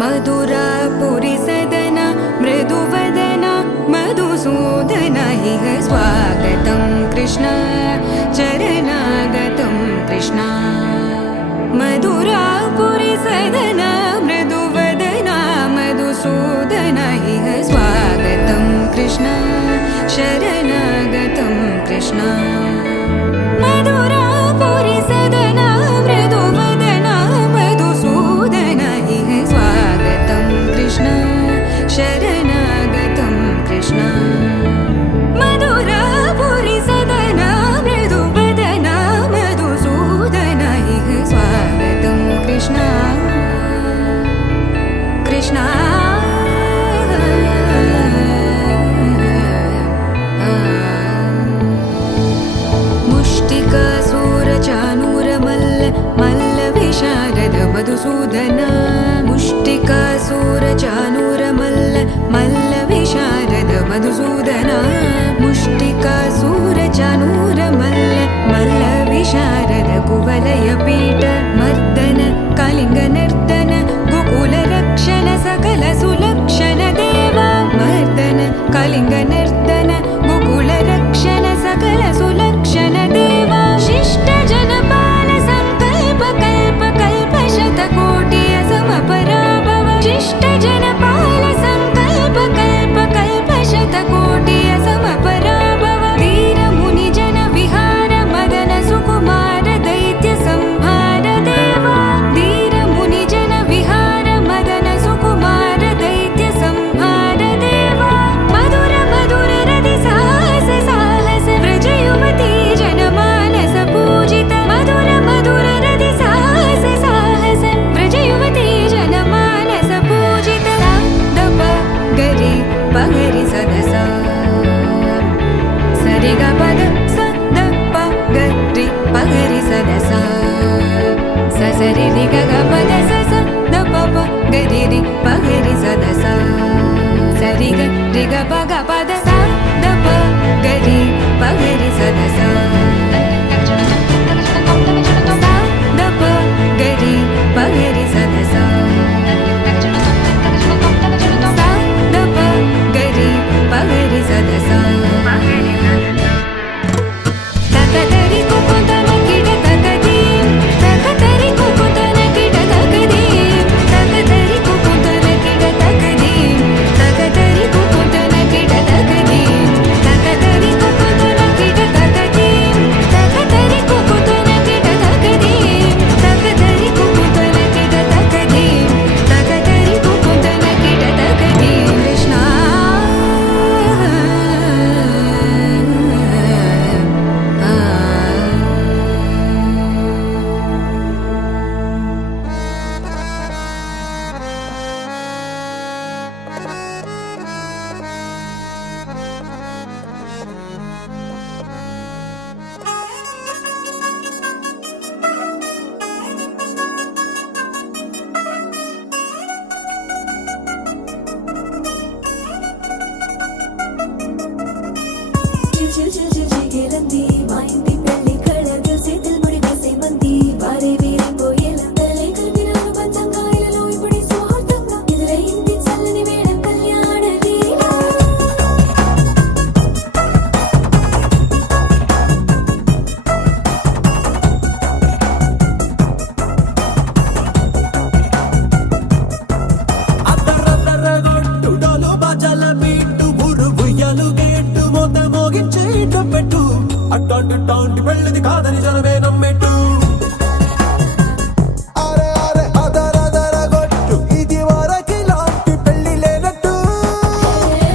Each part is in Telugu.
मधुरापुरी सदना मृदुवदना मधुसूदन इह स्वागतं कृष्ण चरणागतं कृष्ण मधुरापुरी सदना मृदुवदना मधुसूदन इह स्वागतं कृष्ण शरणागतं कृष्ण मधुरापुरी सदना मृदुवदना मधुसूदन इह स्वागतं कृष्ण शरणागतं कृष्ण मधुरापुरी सदना मृदुवदना मधुसूदन इह स्वागतं कृष्ण कृष्ण मधुसूदन मुष्टिकासूरचानूरमल्ल मल्लविशारद मधुसूदन मुष्टिकासूरचानूरमल्ल मल्लविशारद कुवलयपीठ मर्दन कलिङ्गनर्दन गोकुलरक्षण सकल सुलक्षण देवा मर्दन कलिङ्गनर्दन गोकुलरक्षण सकल सुलक्षण देवा शिष्ट जनपाल संकल्प कल्प कल्प शतकोटि असमपराभव शिष्ट जनपाल संकल्प कल्प कल्प शतकोटि असमपराभव वीर मुनि जन विहार मदन सुकुमार दैत्य संहार देवा वीर मुनि जन विहार मदन सुकुमार दैत्य संहार देवा मधुर मधुर रति साहस साहस व्रज युवती जनमानस पूजित मधुर मधुर रति साहस साहस व्रज युवती जनमानस पूजित दप गरि पगरि सदस सरि ग पद स द प गरि पगरि सदस स सरि रि ग ग पद स स द प प गरि रि पगरि सदस सरि ग रि ग प ग पद स द प गरि पगरि सदस द प गरि पगरि सदस द प गरि पगरि सदस तकतरि कुकुतन किट तकदीं तकतरि कुकुतन किट तकदीं तकतरि कुकुतन किट तकदीं तकतरि कुकुतन किट तकदीं तकतरि कुकुतन किट तकदीं तकतरि कुकुतन किट तकदीं तकतरि कुकुतन किट तकदीं तकतरि कुकुतन किट तकदीं कृष्ण చిల్ చిల్ చిల్ చిగేలంది మా ఇంటి పెళ్లి కళగా చేతులు ముడి వేసే మంది వారే వీరి పోయేలందలే కలిపినారు పంచంగాయలలో ఇప్పుడే సౌహార్దంగా ఎదురైంది చల్లని వేళ కళ్యాణ లీల అద్దరద్దరగొట్టు డోలు బాజాల బీటు ఊరు ఉయ్యాలు గేట్టు మోత మోగించే పెట్టు అట్టాంటి టాంటి పెళ్ళిది కాదని జనమే నమ్మెట్టు అరే అరే అదరదరగొట్టు ఇది వరకి లాంటి పెళ్లి లేనట్టు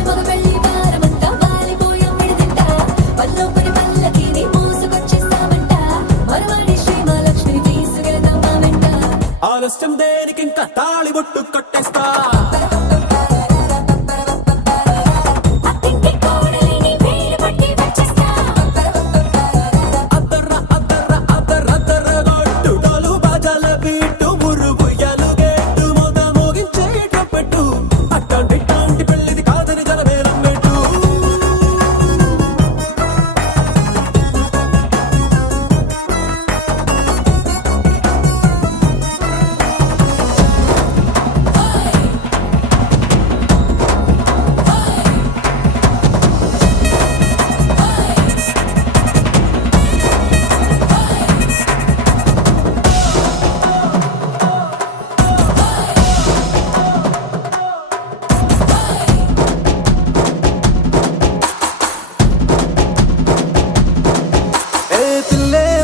మగ పెళ్లి వారమంతా వాలిపోయాం విడిదింట పల్లోపడి పల్లకిని మోసుకొచ్చేస్తామంట మరవాడి శ్రీమహాలక్ష్మిని తీసుకెళ్దాం మా వెంట ఆలస్యం దేనికి ఇంకా తాళి బొట్టు కట్టేస్తా అత్తింటి కోడలిని వేలు పట్టి వచ్చేస్తా అద్దర అద్దర అద్దరద్దరగొట్టు డోలు బాజాల బీటు ఊరు ఉయ్యాలు గేట్టు మోత మోగించే పెట్టు అట్టాంటి టాంటి పెళ్ళిది కాదని జనమే నమ్మెట్టు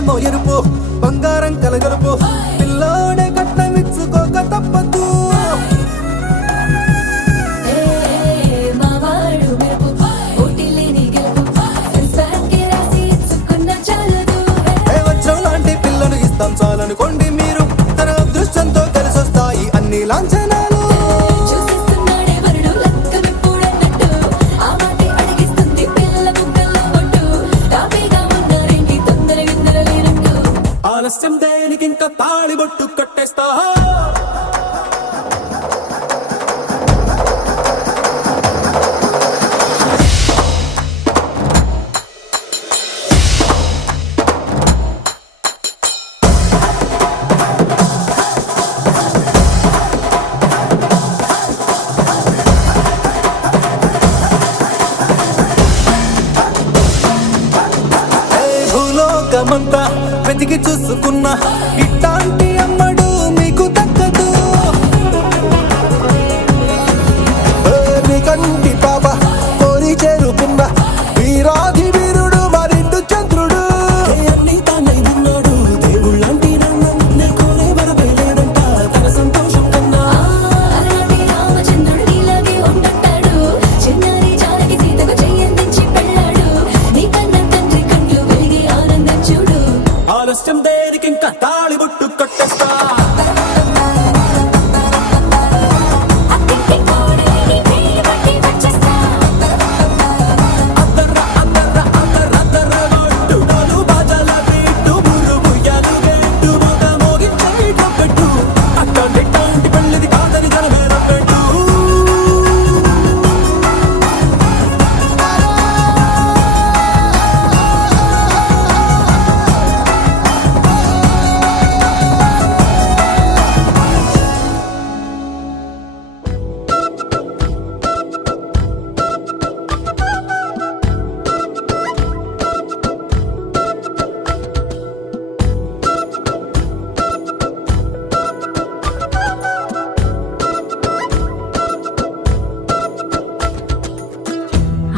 కళ్ళేమో ఎరుపు బంగారం కలగలుపు పిల్లోడే కట్నమిచ్చుకోక తప్పదు మావాడు మెరుపు పోటీలేని గెలుపు సెన్సార్కి రాసి ఇచ్చుకున్న చాలదు వజ్రం లాంటి పిల్లను ఇస్తాం చాలనుకోండి మీరు తన అదృష్టంతో కలిసొస్తాయి అన్ని లాంఛనాలు చూసిస్తున్నాడే వరుడు లక్కమిప్పుడన్నట్టు ఆ మాటే అడిగిస్తుంది పిల్ల బుగ్గల్లో బొట్టు తాపీగా ఉన్నారేంటి తొందర విందర లేనట్టు ఆలస్యం దేనికి ఇంకా తాళిబొట్టు కట్టేస్తా భూలోకమంతా వెతికి చూసుకున్న ఇట్లాంటి అమ్మడు మీకు దక్కదు మీ కంటి పాప కోరి చేరుకున్న వీరాధి వీరుడు మరిండు చంద్రుడు అన్ని తానై ఉన్నాడు దేవుళ్ళంటి నన్ను కోరే వరబయలేడంట తన సంతోషం కన్నా అలాంటి రామచంద్రుడు నీలాగే ఉంటుంటాడు చిన్నారి జానకి సీతకు చెయ్యందించి పెళ్ళాడు నీ కన్న తండ్రి కళ్ళు వెలిగి ఆనందం చూడు ఆలస్యం దేనికి ఇంకా తాళిబొట్టు కట్టేస్తా అత్తింటి కోడలిని వేయి పట్టి వచ్చేస్తా అద్దర్ర అద్దర్ర అద్దర్ర అద్దర్ర గొట్టు డోలు బాజాల బీటు మురుగు ఎలుగెట్టు మొగ మోగించేట పెట్టు అట్లాంటి పెళ్ళిది కాదని జనమేన పెట్టు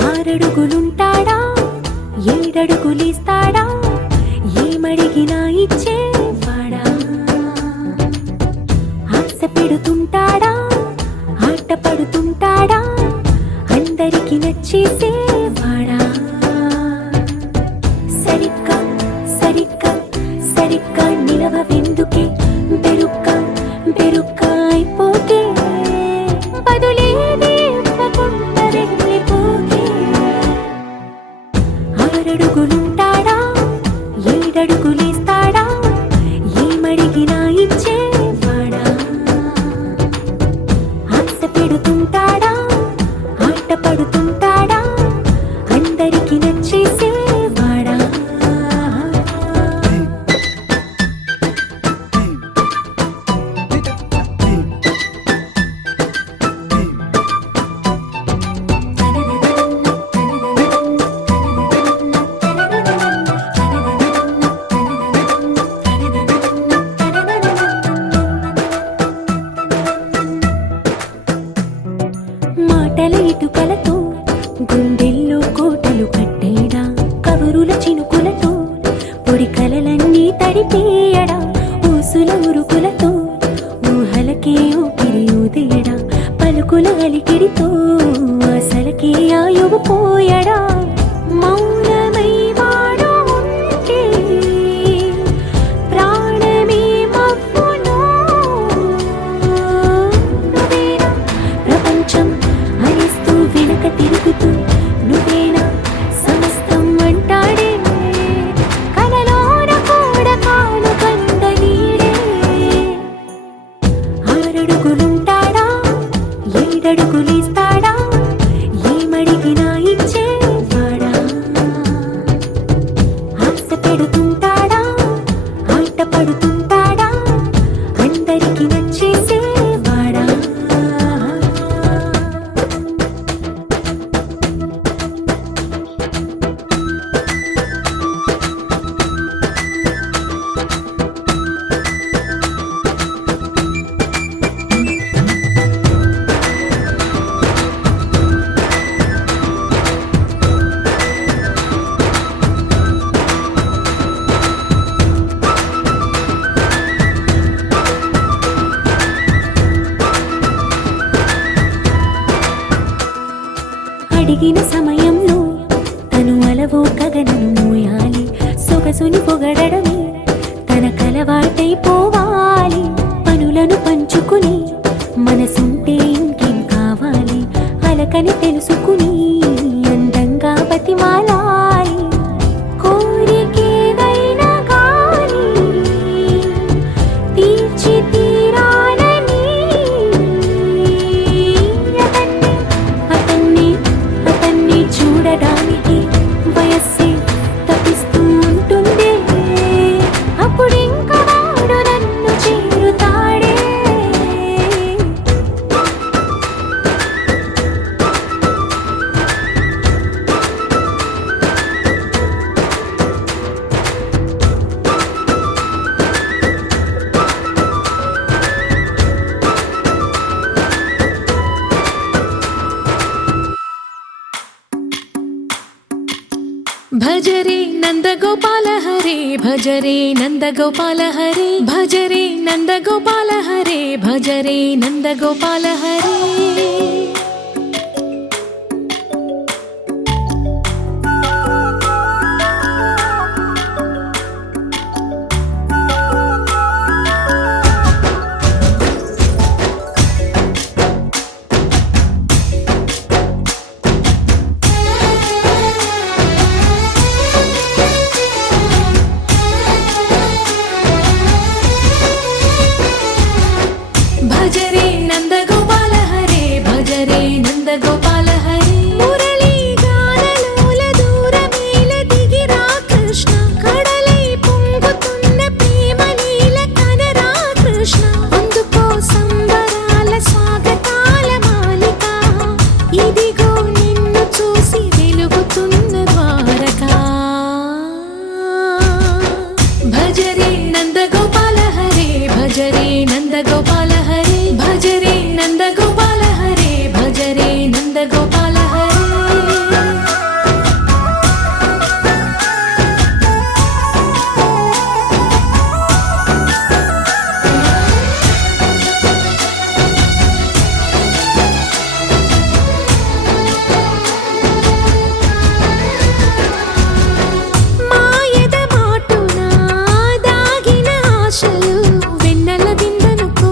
ఆరడుగులుంటాడా ఏడడుగులిస్తాడా ఏమడిగినా ఇచ్చేవాడా ఆశ పెడుతుంటాడా ఆట పడుతుంటాడా అందరికి నచ్చేసేవాడా సరిగ్గా సరిగ్గా సరిగ్గా నిలవెందుకే బెరుక్క బెరుక్క అయిపోతే బదులేది ఇవ్వకుండా వెళ్ళిపోకే ఆరడుగులుంటాడా ఏడడుగులేస్తాడా ఏమడిగినా ఇచ్చేవాడా ఆశ పెడుతుంటాడా ఆట పడుతుంటాడా అందరికి నచ్చేసేవాడా మాటల ఇటుకలతో గుండెల్లో కోటలు కట్టేడా కవరుల చినుకులతో పొడి కలలన్నీ తడిపేయడా ఊసుల ఉరుకులతో ఊహలకే ఊపిరి ఊదేయడా పలుకుల అలికిడితో అసలకే ఆయువు పోయడా మౌనమై వాడు ఉంటే ప్రాణమే మవ్వును నువ్వేనా ప్రపంచం అనిస్తూ వెనక తిరుగుతూ నువ్వేనా సమస్తం అంటాడే కలలోన కూడా కాను కంద నీడే ఆరడుగులుంటాడా ఏడడుగులేస్తాడా ఏమడిగినా ఇచ్చేవాడా ఆశ పెడుతుంటాడా ఆట పడుతుంటాడా అందరికి నచ్చేసేవాడా అడిగిన సమయంలో తను అలవో గగనను మోయాలి సొగసుని పొగడమే తన కలవాటైపోవాలి పనులను పంచుకుని మనసుంటే ఇంకేం కావాలి అలకని తెలుసుకుని అందంగా బతిమాలాలి కోరికేదైనా గాని తీర్చి తీరాలని అతన్ని చూడడానికి వయస్సే తప్పిస్తూ ఉంటుంది అప్పుడింక వాడు నన్ను చేరుతాడే భజరే నందగోపాల హరే భజరే నందగోపాల హరే భజరే నందగోపాల హరే భజరే నందగోపాల హరే భజరే నందగోపాల హరే భజరే నందగోపాల హరే మురళీ గానలోల దూరమేల దిగిరా కృష్ణ కడలై పొంగుతున్న ప్రేమ నీల కనరా కృష్ణ అందుకో సంబరాల స్వాగతాల మాలిక ఇదిగో నిన్ను చూసి వెలుగుతున్న ద్వారకా భజరే నందగోపాల హరే భజరే నందగోపాల హరే భజరే నందగోపాల హరే భజరే నందగోపాల హరే మాయద మాటున దాగిన ఆశలు వెన్నెల విందనుకో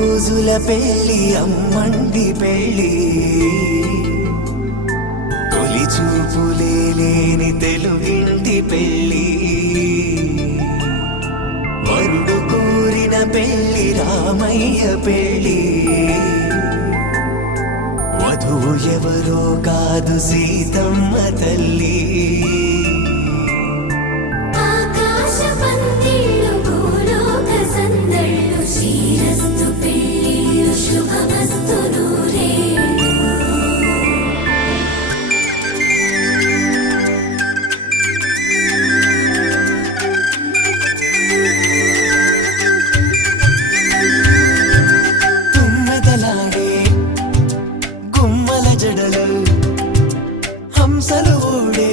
రోజుల పెళ్ళి అమ్మండి పెళ్ళి తొలి చూపులే లేని తెలుగింటి పెళ్ళి వరుడు కోరిన పెళ్ళి రామయ్య పెళ్ళి వధువు ఎవరో కాదు సీతమ్మ తల్లి ఆకాశ పందిళ్ళు భూలోక సందళ్ళు శ్రీరస్తు పెళ్ళిళ్ళు శుభమస్తు నూరేళ్ళు తుమ్మెదలాడే గుమ్మల జడలు హంసలు ఊడే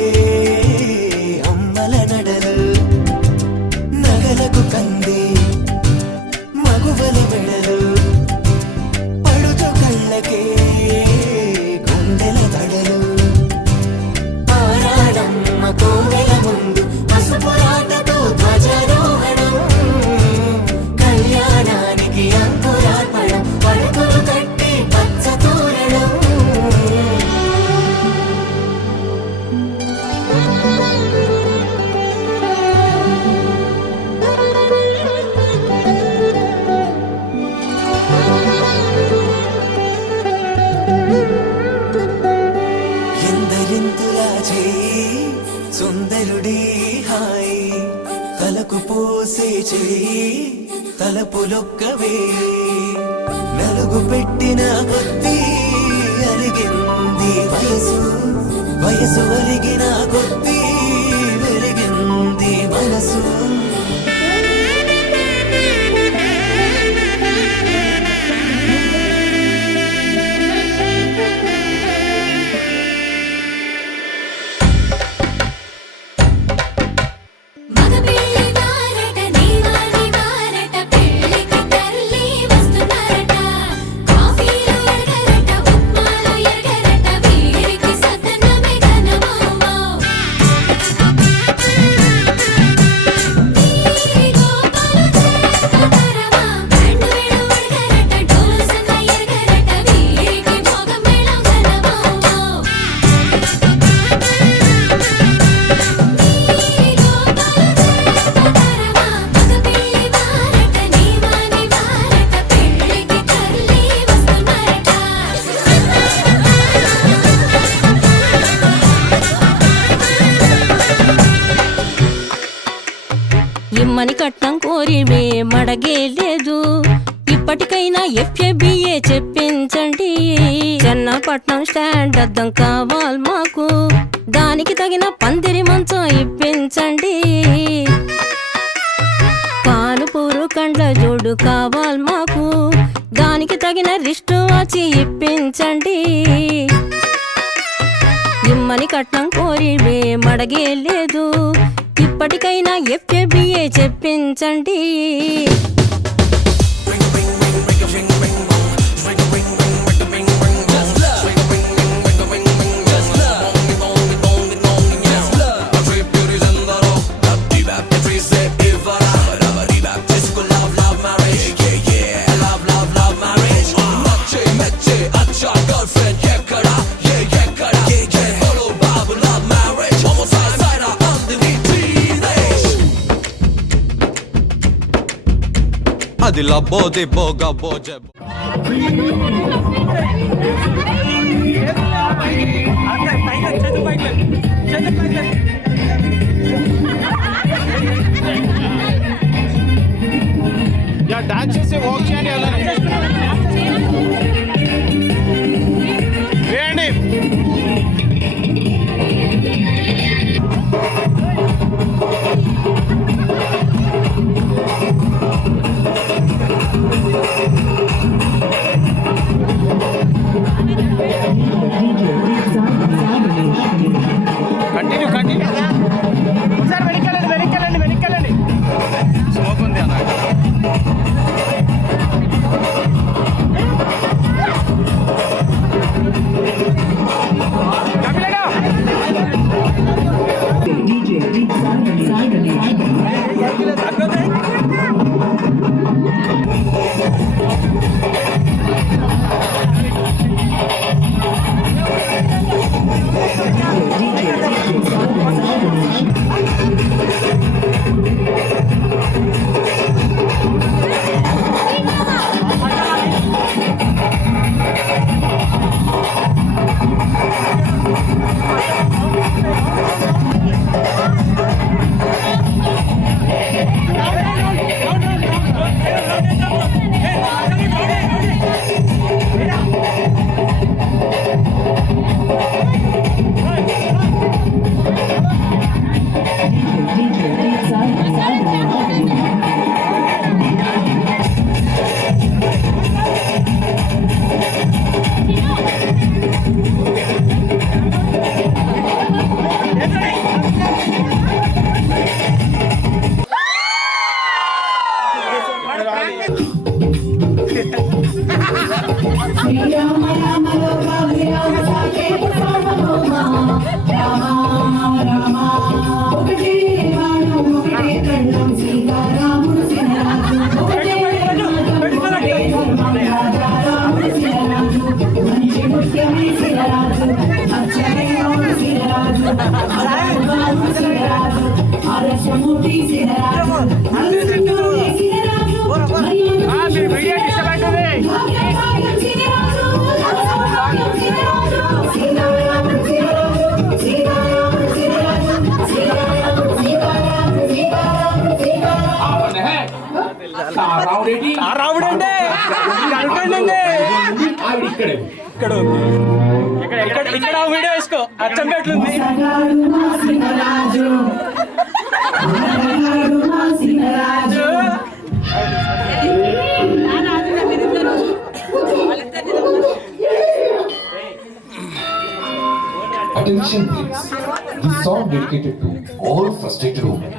అమ్మల నడలు నగలకు కంది మగువల మెడలు పడుచు కళ్ళకే గుండెల తడలు ఆరాడమ్మ కోవెల ముందు పసుపురాటతో ధ్వజారోహణం కళ్యాణానికి అంకురార్పణం పడుకులు కట్టి పచ్చ తోరణం ఎందరింతులా చేయి సుందరుడి హాయి తలకు పోసే చేయి తలపులొక్కవే నలుగు పెట్టిన కొద్దీ అరిగింది వయసు వయసు అరిగిన కొద్దీ వెలిగింది మనసు మగపిల్లి వారట నీవాని వారట పెళ్ళికి తల్లి వస్తున్నారట కాఫీలు ఎరగరట ఉప్మాలు ఎరగరట వీరికి సదనమే ఘనమౌమౌ ఈ గోపాలు చేతరమా బ్యాండ్ వేడు ఎరగరట డోలు సన్న ఎరగరట వీరికి మోగమేళం ఘనమౌమౌ మగపిల్లి వారట నీవాని వారట పెళ్ళికి తల్లి వస్తున్నారట ఇమ్మని కట్నం కోరివే మడగే లేదు ఇప్పటికైనా ఎఫ్ఏబిఏ చెప్పించండి చెన్నపట్నం స్టాండ్ అద్దం కావాలి మాకు దానికి తగిన పందిరి మంచం ఇప్పించండి కానుపూరు కండ్ల జోడు కావాలి మాకు దానికి తగిన రిస్టు వాచి ఇప్పించండి ఇమ్మని కట్నం కోరివే మడగే లేదు ఇప్పటికైనా ఎఫ్ఏబిఏ చెప్పించండి అది లబ్బో దిబ్బో గబ్బో జబ్బో డాన్స్ చేసి వాక్ చేయండి అలానే వేయండి కంటిన్యూ కంటిన్యూ ఒకసారి వెనక్కెళ్ళండి వెనక్కెళ్ళండి వెనక్కెళ్ళండి స్మోక్ ఉంది అన్న శ్రీరామ రామ లోక విరామ సాకేత సార్వభౌమ రామ రామ ఒకటే వాడు ఒకటే కళ్ళం సీతారాముడు సినరాజు ఒకటే ఒకటే ధర్మం రాజా రాముడు సినరాజు మంచి ముఖ్యమే సినరాజు అచ్చయ్యోడు సినరాజు అరసుబాబు సినరాజు అరసమూర్తి సినరాజు అరసింహుడే సినరాజు వీడియో డిస్టర్బ్ అవుతుంది. రావుడండి ఇక్కడ ఉంది ఇక్కడ వీడియో వేసుకో అచ్చంపేట్లుంది. Attention please. This song dedicated to all frustrated women.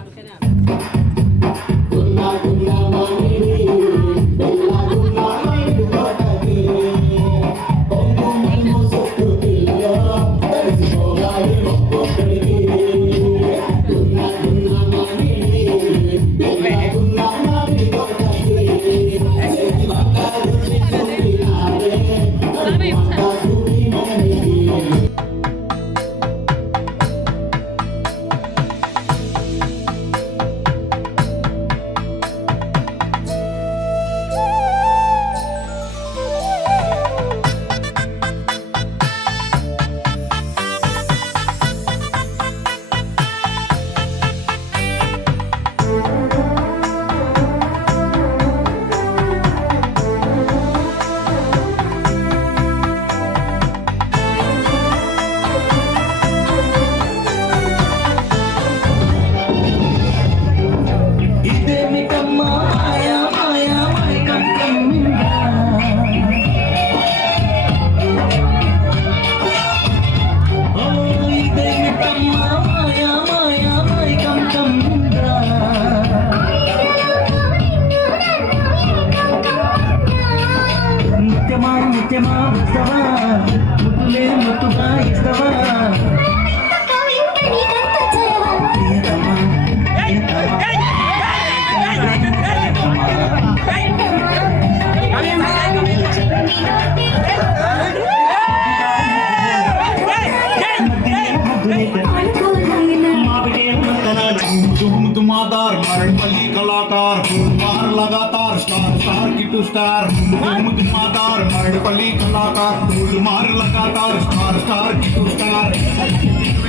धुमधुमादार मरणपली कलाकार फूलबार लगातार स्टार स्टार की टू स्टार धुमधुमादार मरणपली कलाकार फूलबार लगातार स्टार स्टार की टू स्टार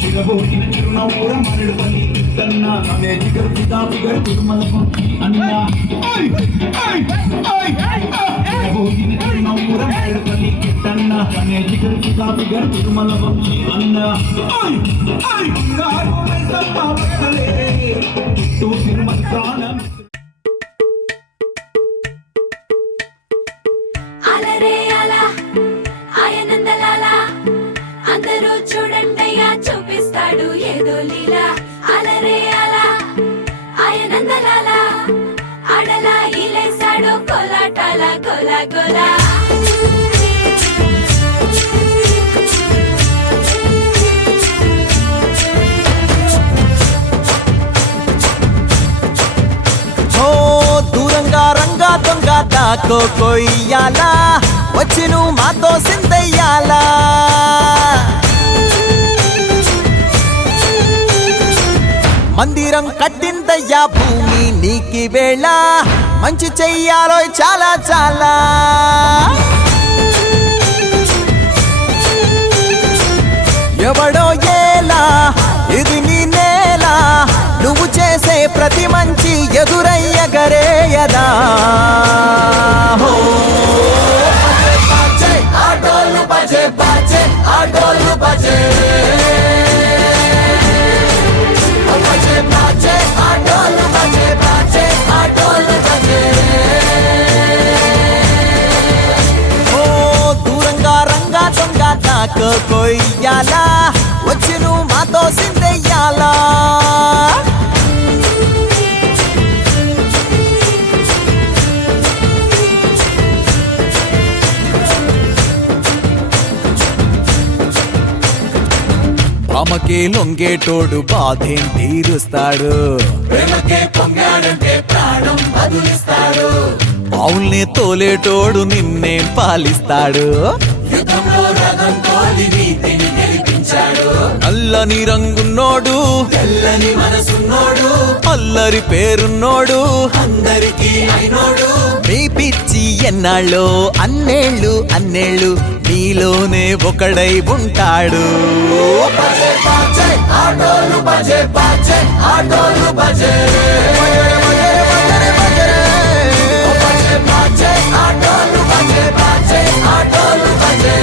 చిరబోటిన చిరునవ్వుర మరడుపల్లి కన్నా అదే జిగర్ పితా ఫిగర్ తిరుమలకు అన్నా చిరబోటిన చిరునవ్వుర మరడుపల్లి కిట్టన్నా అనే జిగర్ పితా ఫిగర్ తిరుమలకు అన్నా చుట్టూ తిరుమల ప్రాణం అలరే అలా ఆయనందలాలా అందరూ చూడండయ్యా చూపిస్తాడు ఏదో లీలా అలరే అలా ఆయనందలాలా అడలా ఇలేసాడు కోలాటాల గోలా గోలా దూరంగా రంగా దొంగ దాకో కొయ్యాలా వచ్చి నువ్వు మాతో సిందయ్యాలా మందిరం కట్టిందయ్యా భూమి నీకి వేళ మంచి చెయ్యాలో చాలా చాలా ఎవడో ఏలా ఇది నీ నేల నువ్వు చేసే ప్రతి మంచి ఎదురయ్యగరేయదా హో బజే ఆటోలు బజే బజే ఆటోలు బజే బజే ప్రేమకే లొంగేటోడు బాధేం తీరుస్తాడు ప్రేమకే పొంగాడంటే ప్రాణం బదులిస్తాడు పావుల్ని తోలేటోడు నిన్నేం పాలిస్తాడు యుద్ధంలో రథం తోలి నీతిని గెలిపించాడు నల్లని రంగున్నోడు తెల్లని మనసున్నోడు అల్లరి పేరున్నోడు అందరికీ అయినోడు మీ పిచ్చి ఎన్నాళ్ళు అన్నేళ్ళు అన్నేళ్ళు నీలోనే ఒకడై ఉంటాడు బజే బాజే ఆటోలు బజే బాజే ఆటోలు బజే బజే బాజే ఆటోలు బజే బాజే ఆటోలు బజే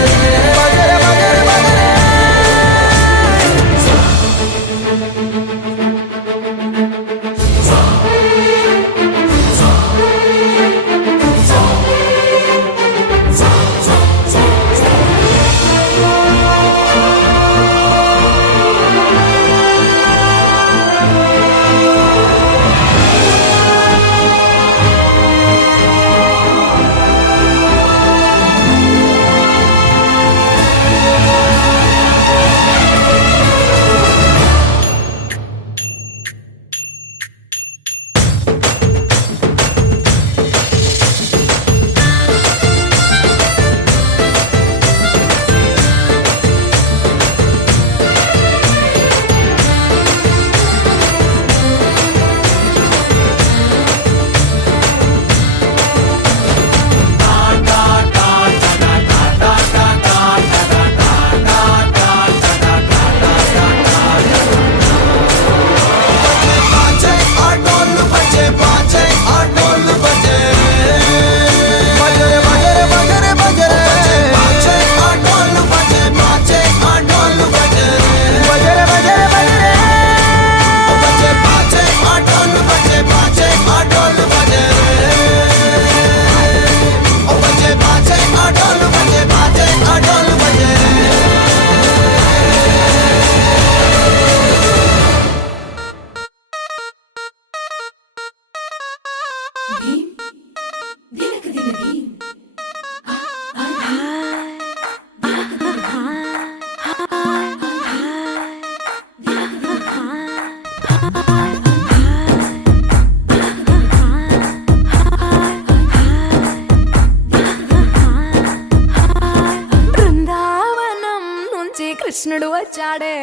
బృందావనం నుంచి కృష్ణుడు వచ్చాడే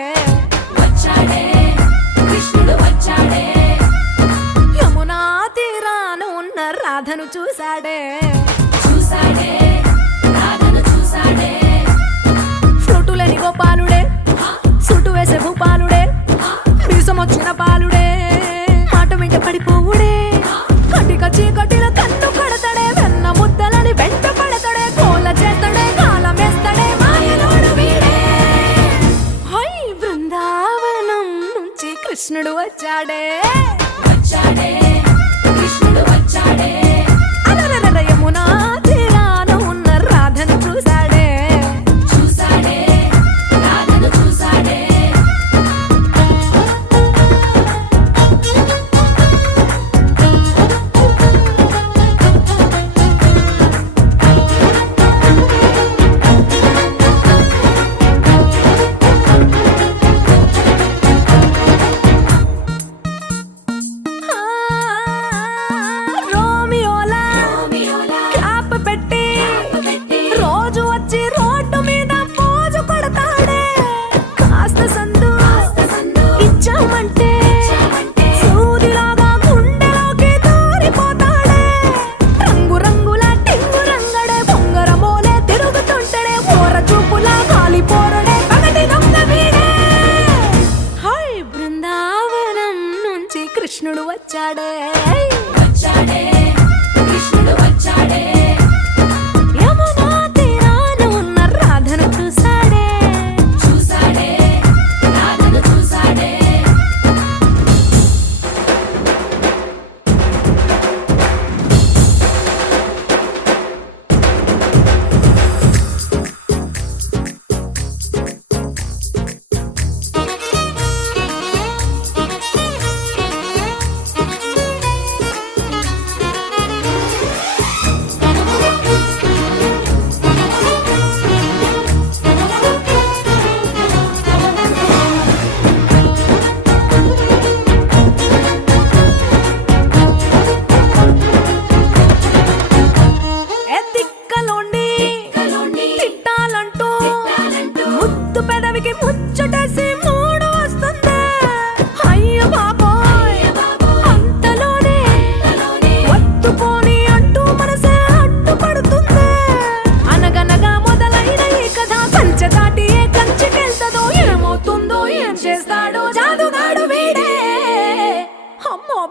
కృష్ణుడు వచ్చాడే యమునా తీరాన ఉన్న రాధను చూశాడే రాధను చూసాడే ఫ్రూటులని గోపాలుడే సుటు వేసే భూపాలుడే వీసమొచ్చిన పాలుడే మాట వెంట పడిపోవుడే కటిక చీకటిల కన్ను కడతాడే వెన్న ముద్దలని వెంట పడతాడే కోల చేస్తాడే కాలం వేస్తాడే మాయలోడు వీడే హై బృందావనం నుంచి కృష్ణుడు వచ్చాడే కృష్ణుడు వచ్చాడే అలరర యమునా తీరాన ఉన్న రాధను చూశాడే రాధను చూసాడే రోమియోలా క్యాప్ పెట్టి రోజు వచ్చి రోడ్డు మీద పోజు కొడతాడే కాస్త సందు ఇచ్చామంటే సూదిలాగా గుండెలోకి దూరిపోతాడే రంగు రంగుల టింగు రంగడే బొంగరమోలే తిరుగుతుంటాడే పోర చూపులా కాలిపోరడే పగటి దొంగ వీడే హై బృందావనం నుంచి కృష్ణుడు వచ్చాడే కృష్ణుడు వచ్చాడే యమునా తీరాన ఉన్న రాధను చూశాడే రాధను చూసాడే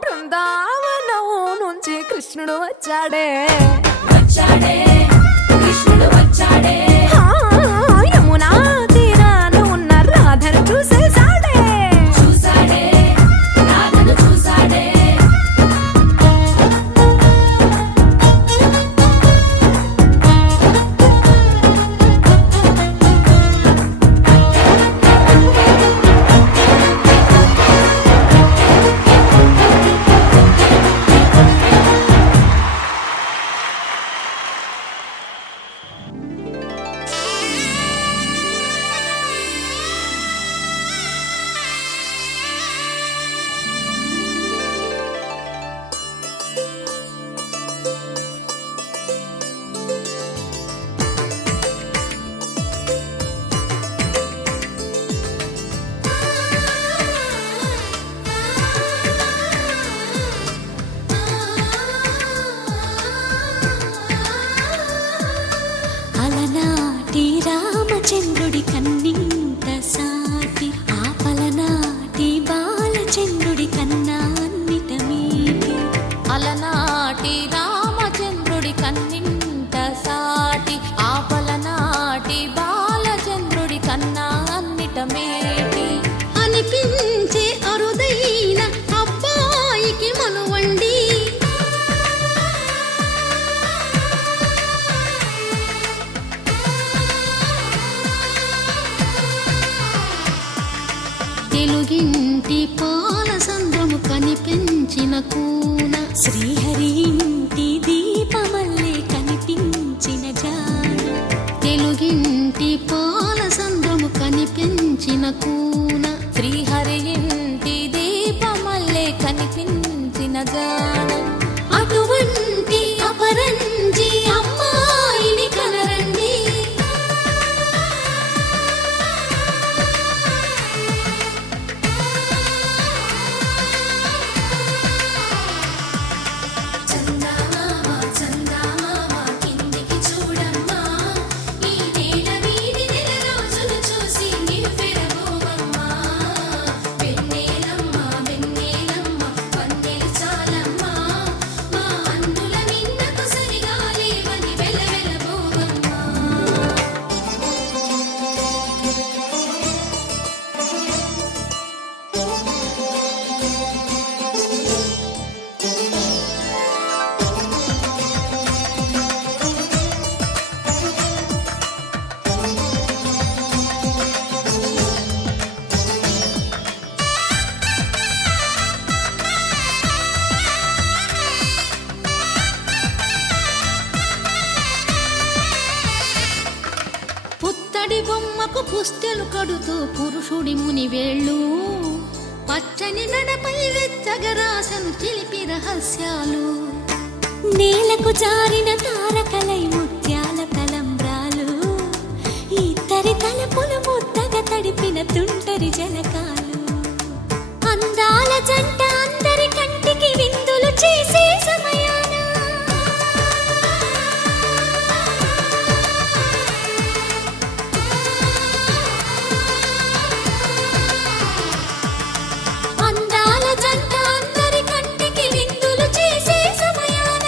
బృందావనం నుంచి కృష్ణుడు వచ్చాడే వచ్చాడే కృష్ణుడు వచ్చాడే ఆ, యమునా తీరాన ఉన్న రాధను చూసేశాడే చూసాడే రాధను చూసాడే అలనాటి రామచంద్రుడి కన్నింత సాటి ఆపలనాటి బాలచంద్రుడి కన్నా అన్నిట మీటి అలనాటి రామచంద్రుడి కన్నింట సాటి ఆపలనాటి బాలచంద్రుడి కన్నా అన్నిట మేటి అనిపించే అరుదైన అబ్బాయికి మనువండి తెలుగింటి పాలసంద్రము కనిపించిన కూన శ్రీహరి ఇంటి దీపమల్లే కనిపించిన జాన తెలుగింటి పాలసంద్రము కనిపించిన కూన శ్రీహరి ఇంటి దీపమల్లే కనిపించిన జాన అటువంటి అపరంజి అమ్మాయిని కనరండి చందమామ చందమామ కిందికి చూడమ్మా ఈ నేల వీడి నెల రోజులు చూసి నివ్వెరబోవమ్మా వెన్నెలమ్మ వెన్నెలమ్మ వన్నెలు చాలమ్మా మా అందుల మిన్నకు సరిగా లేవని వెలవెలబోవమ్మా పుత్తడి బొమ్మకు పుస్తెలు కడుతూ పురుషుడి ముని వేళ్ళు పచ్చని నడపై వెచ్చగరాసను చిలిపి రహస్యాలు నేలకు జారిన తారకలై ముత్యాల తలంబ్రాలు ఇద్దరి తలపులు ముద్దగా తడిపిన తుంటరి జలకాలు అందాల జంట అందరి కంటికి విందులు చేసే సమయాన అందాల జంట అందరి కంటికి విందులు చేసే సమయాన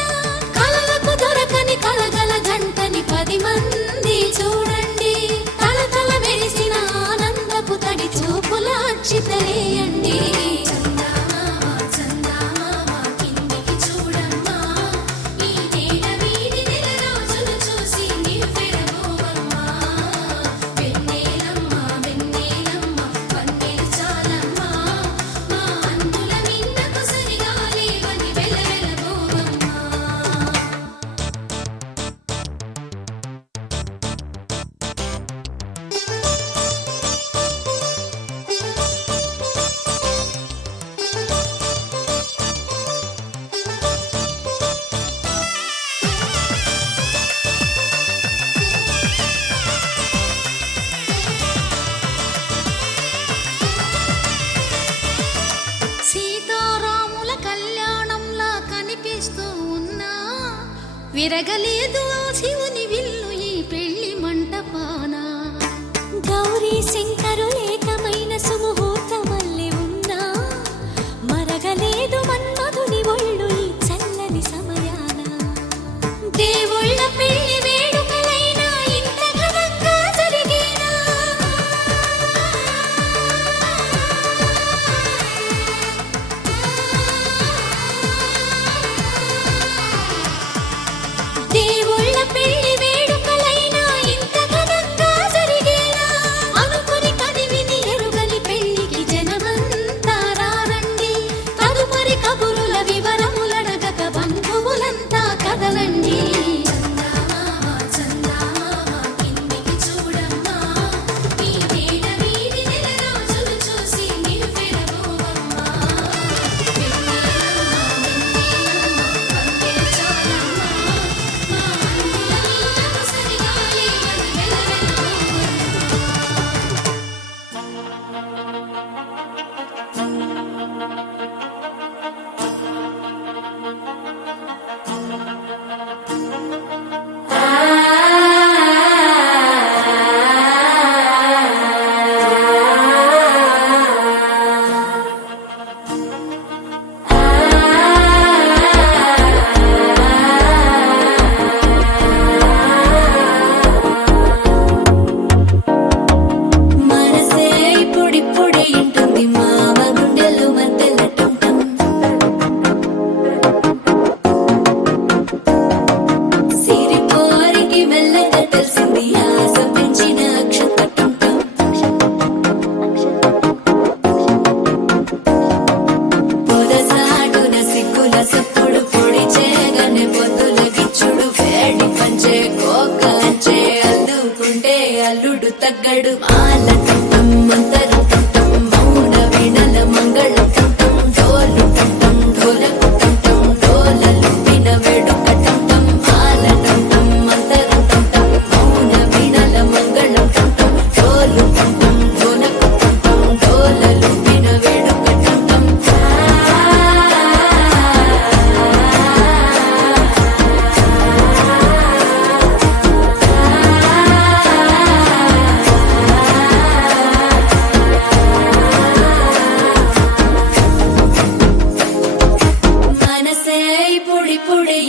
కలలకు దొరకని కలగల జంటని 10 మంది చూడండి తలతల మెరిసిన ఆనందపు తడి చూపుల అక్షితలేయండి చందమామ చందమామ కిందికి చూడమ్మా ఈ నేల వీడి నెల రోజులు చూసి నివ్వెరబోవమ్మా వెన్నెలమ్మ వెన్నెలమ్మ వన్నెలు చాలమ్మా మా అందుల మిన్నకు సరిగా లేవని వెలవెలబోవమ్మా సీతారాముల కళ్యాణంలా కనిపిస్తూ ఉన్నా విరగలేదు ఆ శివుని విల్లు ఈ పెళ్లి మంటపాన గౌరీ శంకరులేకమైన సుముహూర్తమల్లె ఉన్నా మరగలేదు మన్మ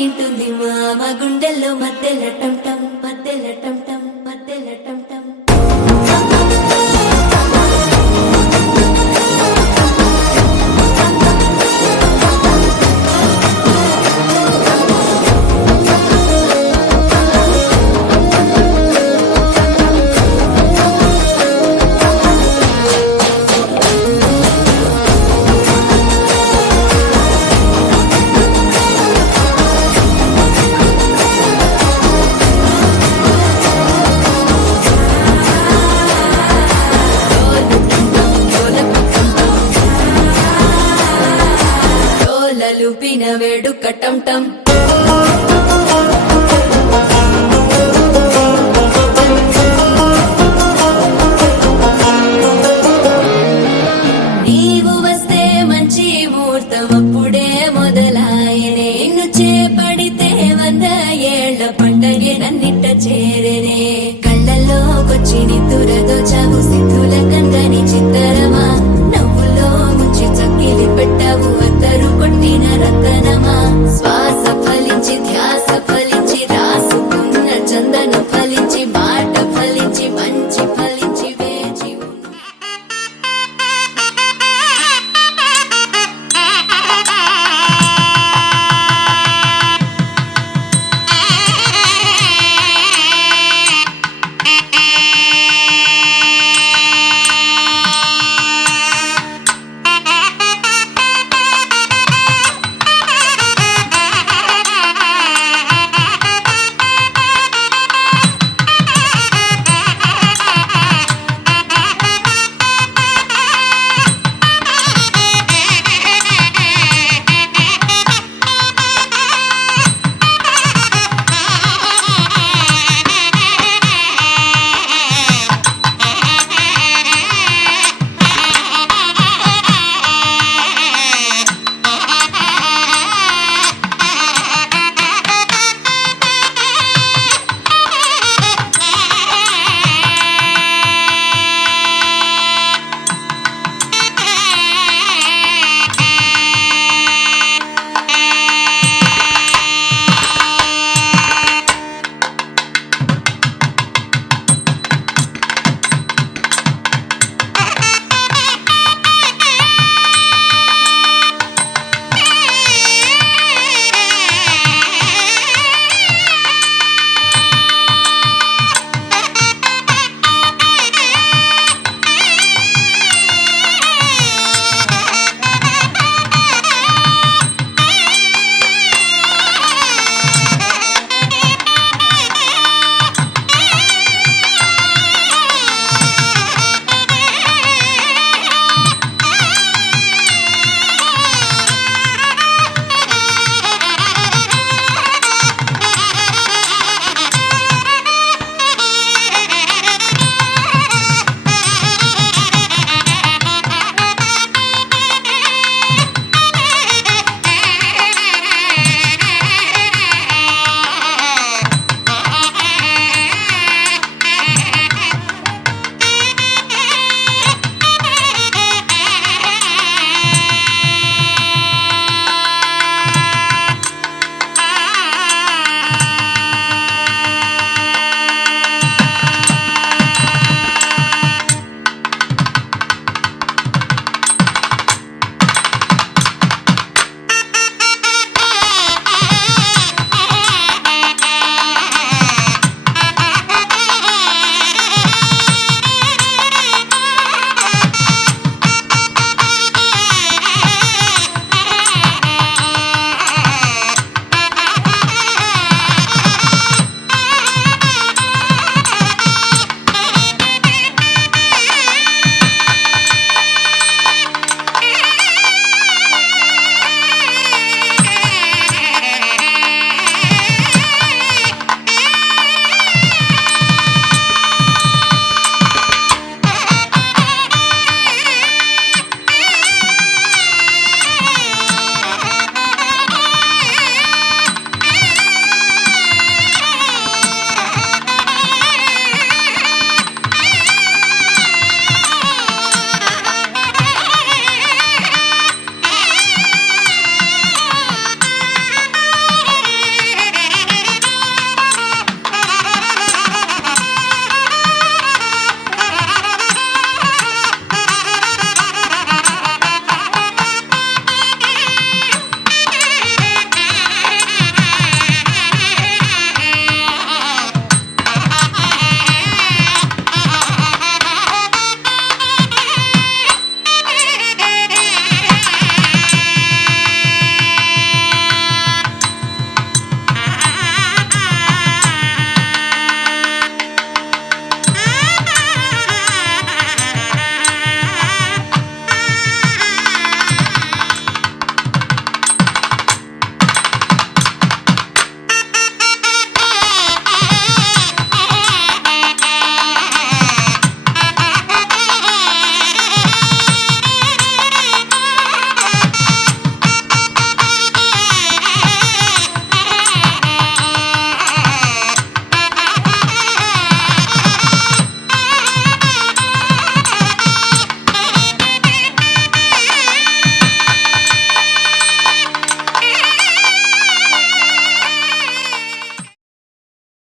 ఇంటుంది మామ గుండెల్లో మధ్యల టం టం మధ్యల టం టం మధ్యల టం టం లూపిన వేడుక టం టం నీవు వస్తే మంచి ముహూర్తం అప్పుడే మొదలాయనే నిన్ను చేపడితే 100 ఏళ్ల పండగే నన్నిట్ట చేరనే కళ్ళల్లోకొచ్చి నిద్దురదో చావు సిద్ధుల కందని చిత్తరమా నవ్వులో ముంచి చక్కిలి పెట్టావు అందరూ కొట్టిన రతనమా శ్వాస ఫలించి ధ్యాస ఫలించి